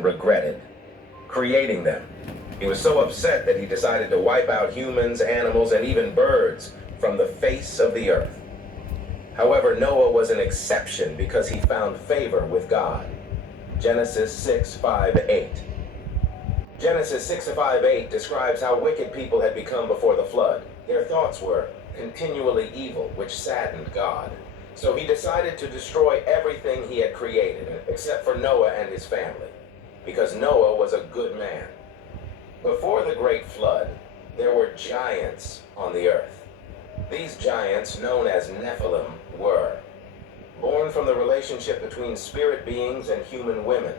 regretted creating them. He was so upset that he decided to wipe out humans, animals, and even birds from the face of the earth. However, Noah was an exception because he found favor with God. Genesis 6:5-8. Genesis 6:5-8 describes how wicked people had become before the flood. Their thoughts were continually evil, which saddened God. So he decided to destroy everything he had created, except for Noah and his family, because Noah was a good man. Before the great flood, there were giants on the earth. These giants, known as Nephilim, were born from the relationship between spirit beings and human women.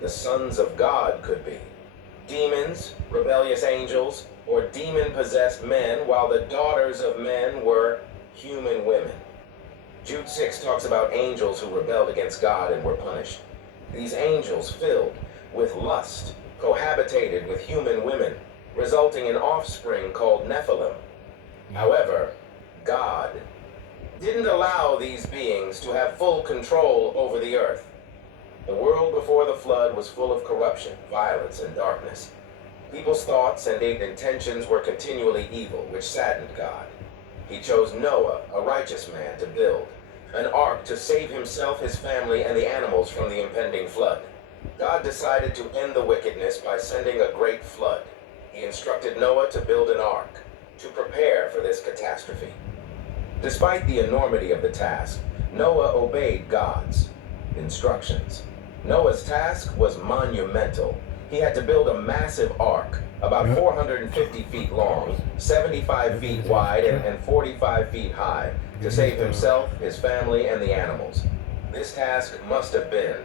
The sons of God could be demons, rebellious angels, or demon-possessed men, while the daughters of men were human women. Jude 6 talks about angels who rebelled against God and were punished. These angels, filled with lust, cohabitated with human women, resulting in offspring called Nephilim. However, God didn't allow these beings to have full control over the earth. The world before the flood was full of corruption, violence, and darkness. People's thoughts and intentions were continually evil, which saddened God. He chose Noah, a righteous man, to build an ark to save himself, his family, and the animals from the impending flood. God decided to end the wickedness by sending a great flood. He instructed Noah to build an ark to prepare for this catastrophe. Despite the enormity of the task, Noah obeyed God's instructions. Noah's task was monumental. He had to build a massive ark, about 450 feet long, 75 feet wide, and 45 feet high, to save himself, his family, and the animals. This task must have been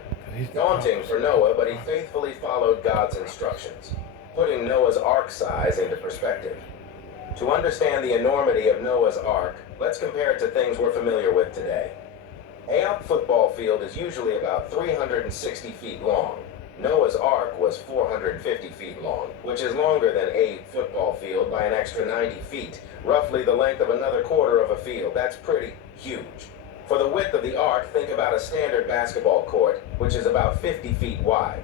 daunting for Noah, but he faithfully followed God's instructions, putting Noah's ark size into perspective. To understand the enormity of Noah's ark, let's compare it to things we're familiar with today. A football field is usually about 360 feet long. Noah's ark was 450 feet long, which is longer than a football field by an extra 90 feet, roughly the length of another quarter of a field. That's pretty huge. For the width of the ark, think about a standard basketball court, which is about 50 feet wide.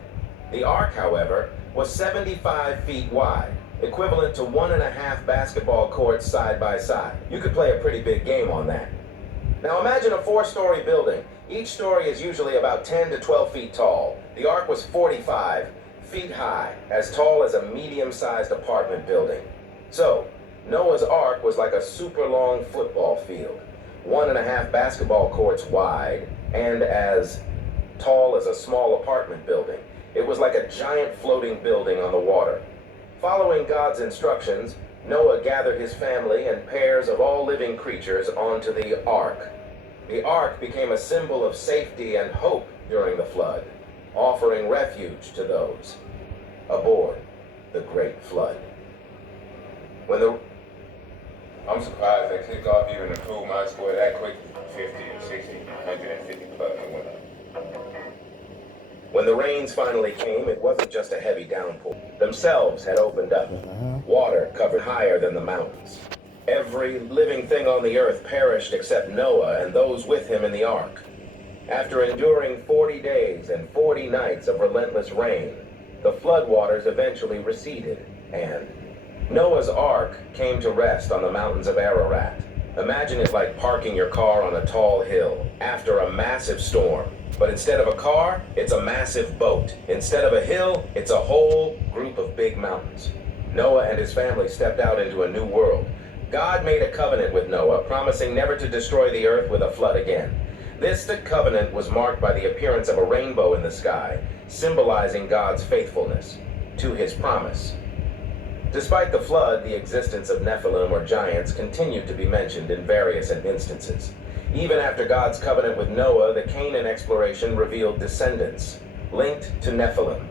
The ark, however, was 75 feet wide, equivalent to 1.5 basketball courts side by side. You could play a pretty big game on that. Now imagine a 4-story building. Each story is usually about 10 to 12 feet tall. The ark was 45 feet high, as tall as a medium-sized apartment building. So, Noah's ark was like a super long football field, 1.5 basketball courts wide, and as tall as a small apartment building. It was like a giant floating building on the water. Following God's instructions, Noah gathered his family and pairs of all living creatures onto the ark. The ark became a symbol of safety and hope during the flood, offering refuge to those aboard the great flood. I'm surprised they kicked off even the pool my score that quick. 50 or 60, 150 plus and went up. When the rains finally came, it wasn't just a heavy downpour. Themselves had opened up. Water covered higher than the mountains. Every living thing on the earth perished except Noah and those with him in the ark. After enduring 40 days and 40 nights of relentless rain, the floodwaters eventually receded, and Noah's ark came to rest on the mountains of Ararat. Imagine it like parking your car on a tall hill after a massive storm. But instead of a car, it's a massive boat. Instead of a hill, it's a whole group of big mountains. Noah and his family stepped out into a new world. God made a covenant with Noah, promising never to destroy the earth with a flood again. This covenant was marked by the appearance of a rainbow in the sky, symbolizing God's faithfulness to his promise. Despite the flood, the existence of Nephilim, or giants, continued to be mentioned in various instances. Even after God's covenant with Noah, the Canaan exploration revealed descendants linked to Nephilim.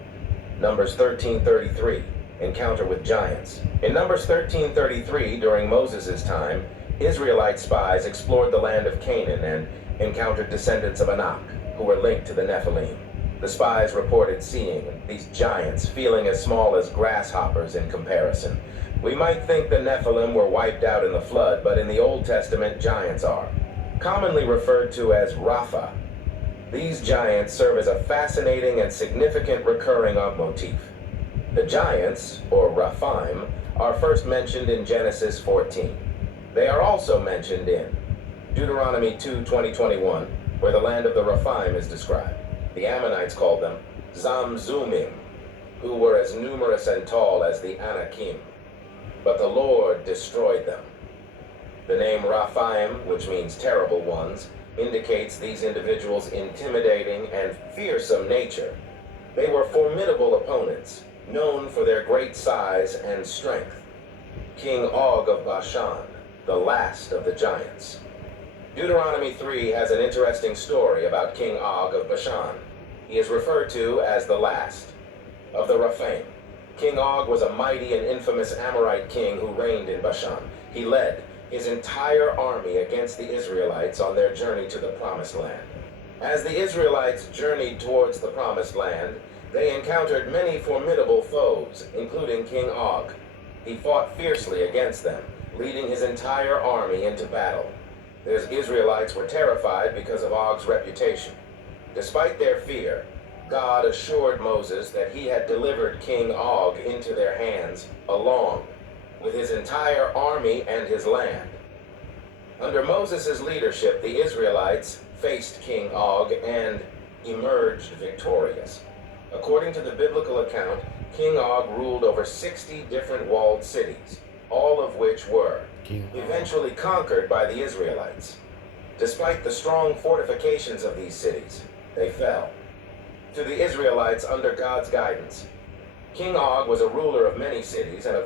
Numbers 13:33, encounter with giants. In Numbers 13:33, during Moses' time, Israelite spies explored the land of Canaan and encountered descendants of Anak, who were linked to the Nephilim. The spies reported seeing these giants, feeling as small as grasshoppers in comparison. We might think the Nephilim were wiped out in the flood, but in the Old Testament, giants are commonly referred to as Rapha. These giants serve as a fascinating and significant recurring motif. The giants, or Rephaim, are first mentioned in Genesis 14. They are also mentioned in Deuteronomy 2:20-21, where the land of the Rephaim is described. The Ammonites called them Zamzummim, who were as numerous and tall as the Anakim. But the Lord destroyed them. The name Rephaim, which means terrible ones, indicates these individuals' intimidating and fearsome nature. They were formidable opponents, known for their great size and strength. King Og of Bashan, the last of the giants. Deuteronomy 3 has an interesting story about King Og of Bashan. He is referred to as the last of the Rephaim. King Og was a mighty and infamous Amorite king who reigned in Bashan. He led his entire army against the Israelites on their journey to the Promised Land. As the Israelites journeyed towards the Promised Land, they encountered many formidable foes, including King Og. He fought fiercely against them, leading his entire army into battle. The Israelites were terrified because of Og's reputation. Despite their fear, God assured Moses that he had delivered King Og into their hands, along with his entire army and his land. Under Moses' leadership, the Israelites faced King Og and emerged victorious. According to the biblical account, King Og ruled over 60 different walled cities, all of which were eventually conquered by the Israelites. Despite the strong fortifications of these cities, they fell to the Israelites under God's guidance. King Og was a ruler of many cities and a